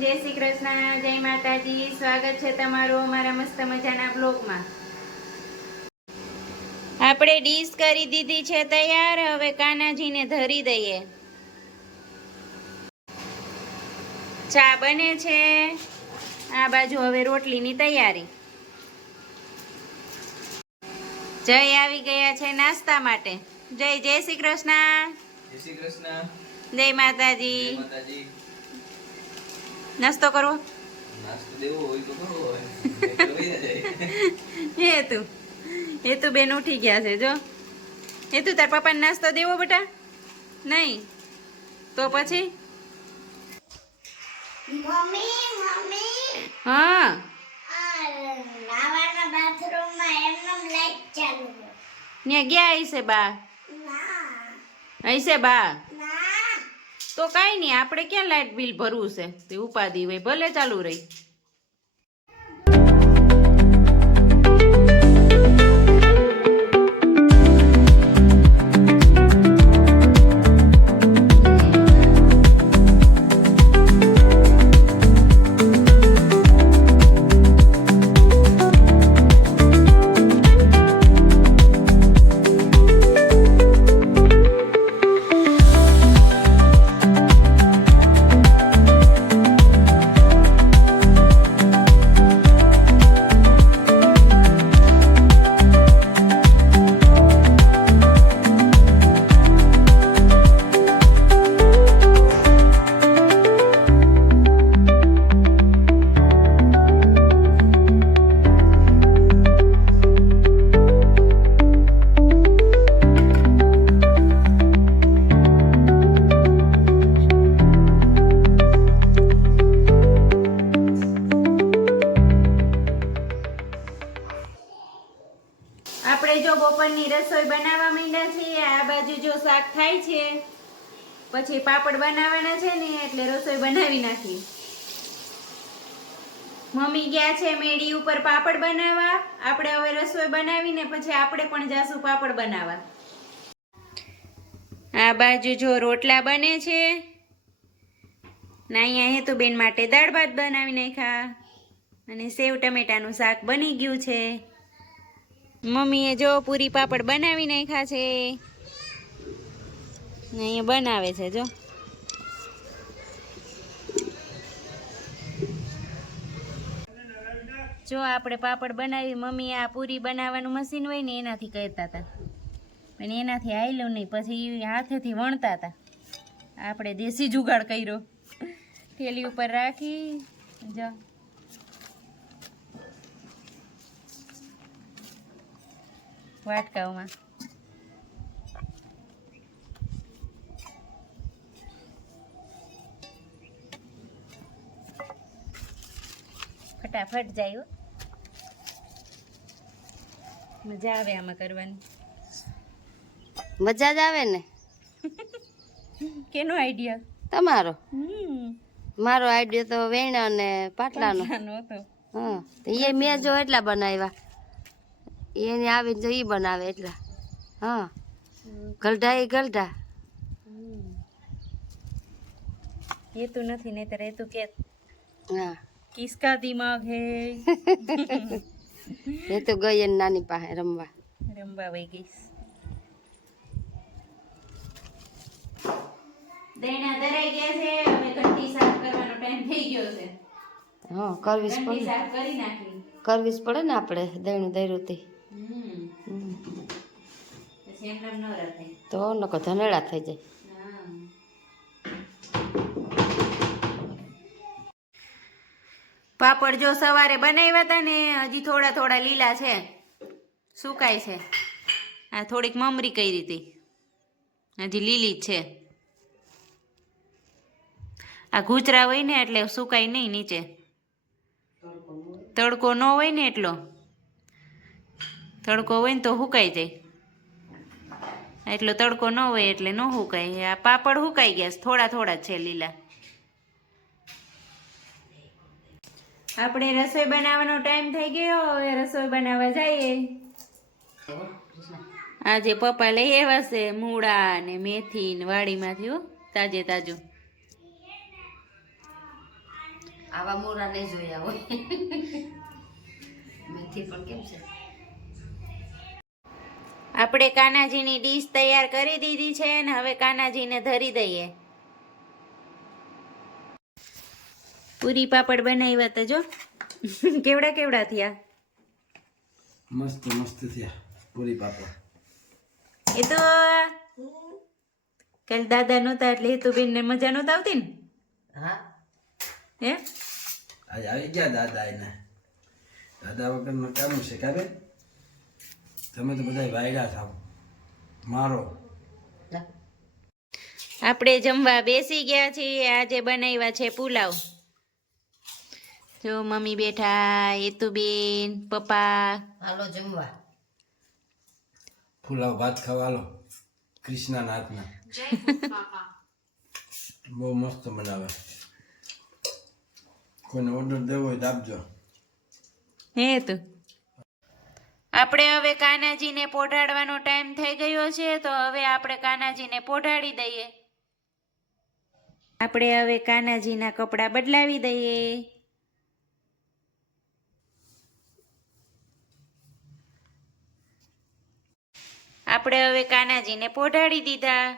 જય શ્રી કૃષ્ણ, જય માતાજી। સ્વાગત છે તમારું અમારા મસ્ત મજાના બ્લોગમાં। આપણે ડીશ કરી દીધી છે તૈયાર। હવે કાનાજીને ધરી દઈએ। ચા બને છે, આ બાજુ હવે રોટલીની તૈયારી। જય આવી ગયા છે નાસ્તા માટે। જય જય શ્રી કૃષ્ણ। જય શ્રી કૃષ્ણ। જય માતાજી। જય માતાજી। નાસ્તો કરવો? નાસ્તો દેવો હોય તો કરવો હોય, નહીં તો વહી જાય। એ તું બેન ઉઠી ગયા છે જો। એ તું તાર પપ્પાને નાસ્તો દેવો બેટા? નહીં તો પછી હા ત્યાં ગયા હશે બા? હશે બા તો કાંઈ નહીં, આપણે ક્યાં લાઇટ બિલ ભરવું છે? તે ઉપાધિ હોય, ભલે ચાલુ રહી। આપણે જો બપોરની રસોઈ બનાવવા માંડ્યા છીએ। આ બાજુ જો શાક થાય છે, પછી પાપડ બનાવવાના છે ને, એટલે રસોઈ બનાવી નાખી। મમ્મી ગયા છે મેડી ઉપર પાપડ બનાવવા। આપણે હવે રસોઈ બનાવીને પછી આપણે પણ જાશું પાપડ બનાવવા। આ બાજુ જો રોટલા બને છે ને, અહીંયા હેતુબેન માટે દાળ ભાત બનાવી નાખ્યા અને સેવ ટમેટાનું શાક બની ગયું છે। મમ્મીએ જો પૂરી પાપડ બનાવી નાખ્યા છે ને અહીંયા બનાવે છે જો। જો આપણે પાપડ બનાવી, મમ્મી આ પૂરી બનાવવાનું મશીન હોય ને એનાથી કરતા હતા, પણ એનાથી હાલ્યું નહીં, પછી હાથેથી વણતા હતા। આપણે દેશી જુગાડ કર્યો, થેલી ઉપર રાખી જો વાટકાઓમાં ફટાફટ જાય। મજા આવે આમાં કરવાની। મજા જ આવે ને। કેનો આઈડિયા? તમારો। મારો આઈડિયા તો વેણા ને પાટલાનો હતો। હા, એ મેં જો એટલા બનાવ્યા, એને આવીને જો ઈ બનાવે એટલા। હા, ગલઢા એ ગલઢા। એ તું નથી, નહીતર એ તું કે હા કિસકા દિમાગ હે। એ તો ગઈ એને નાની પાસે રમવા વહી ગઈ। દૈણા ધરાઈ ગયા છે, હવે કંઠી સાફ કરવાનો ટાઈમ થઈ ગયો છે। હા, કરવી જ કંઠી પડે, સાફ કરી નાખી। કરવી જ પડે ને આપણે દૈણું દૈરું થી। પછી એમ ન રખાય તો નકો ધનેડા થઈ જાય। પાપડ જો સવારે બનાવ્યા હતા ને, હજી થોડા થોડા લીલા છે, સુકાય છે। આ થોડીક મમરી કરી હતી, હજી લીલી જ છે। આ ઘૂચરા હોય ને એટલે સુકાય નહીં નીચે, તડકો ન હોય ને એટલો, તડકો હોય ને તો સુકાઈ જાય, એટલો તડકો ન હોય એટલે ન સુકાય। આ પાપડ સુકાઈ ગયા, થોડા થોડા જ છે લીલા। આપણે રસોઈ બનાવવાનો ટાઈમ થઈ ગયો, હવે રસોઈ બનાવવા જઈએ। આજે પપ્પા લઈ આવ્યા છે મૂળા ને મેથી ને વાડીમાંથી, તાજે તાજું। આવા મોરા નહીં જોયા હોય. મેથી પણ કેમ છે? આપણે કાનાજીની ડીશ તૈયાર કરી દીધી છે ને હવે કાનાજીને ધરી દઈએ. પૂરી પાપડ બનાવ્યા તો જો કેવડા કેવડા થયા. મસ્ત મસ્ત થયા પૂરી પાપડ. એ તો કાલ દાદા નહોતા એટલે હેતુબેન ને મજા નહોતા આવતી ને. હા, હે આજે આવી ગયા દાદા એને. દાદા વગરનું કામ છે કાબે. તમે તો બધા વાયડા થાવ મારો. લા. આપણે જમવા બેસી ગયા છીએ. આજે બનાવ્યા છે પુલાવ. જો મમ્મી બેઠા, હેતુબેન, પપ્પા. હાલો જમવા. ફુલાવ ભાત ખાવાલો કૃષ્ણના હાથના. બહુ મસ્ત બનાવે. કોઈને ઓર્ડર દેવો હોય તો આપજો. હે તું આપણે હવે કાનાજીને પોઢાડવાનો ટાઈમ થઈ ગયો છે તો હવે આપણે કાનાજીને પોઢાડી દઈએ. આપણે હવે કાનાજીના કપડાં બદલાવી દઈએ. આપણે હવે કાનાજીને પોઢાડી દીધા.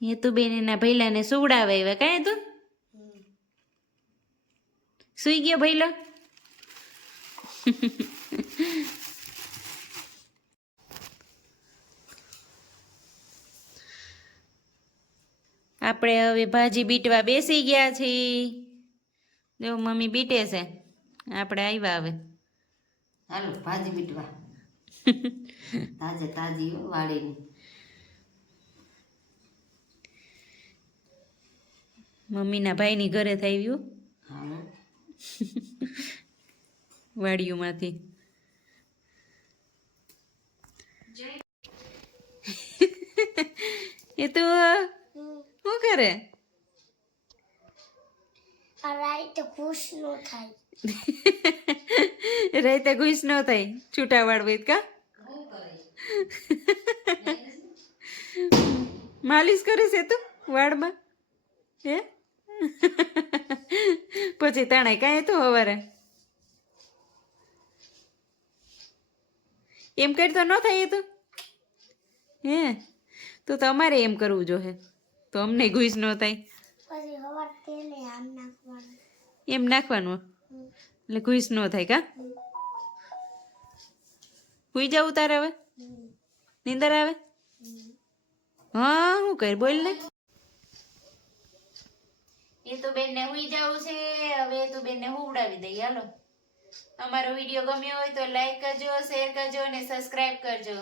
હેતુબેન એના ભૈલાને સુવડાવે હવે કાંઈ તું સુઈ ગયો ભૈલો. આપણે હવે ભાજી બીટવા બેસી ગયા છીએ. જો મમ્મી બીટે છે, આપણે આવ્યા હવે. હાલો ભાજી બીટવા. તાજે તાજી હો વાળીની. મમ્મીના ભાઈની ઘરે થઈ ગયું હા. વાડીઓમાંથી. એ તો શું કરે? રાતે ખુશ ન થાય. રાતે ખુશ ન થાય છૂટા વાળવું કા? માલિશ કરે છે તું વાળમાં? હે પછી તણાય કાંઈ તું હવારે એમ કરતો ન થાય એ તો. હે તો અમારે એમ કરવું જોઈએ તો અમને ઘૂસ ન થાય. પછી હવાર તેલે આમ નાખવાનું. એમ નાખવાનું એટલે ઘૂસ ન થાય કા? હુઈ જવું તારે હવે? નીંદર આવે? હા હું કર બોલ ને. એ તો બેનને હુઈ જવું છે હવે. એ તો બેનને હુવડાવી દઈએ. હાલો, અમારો વિડીયો ગમ્યો હોય તો લાઈક કરજો, શેર કરજો અને સબસ્ક્રાઇબ કરજો.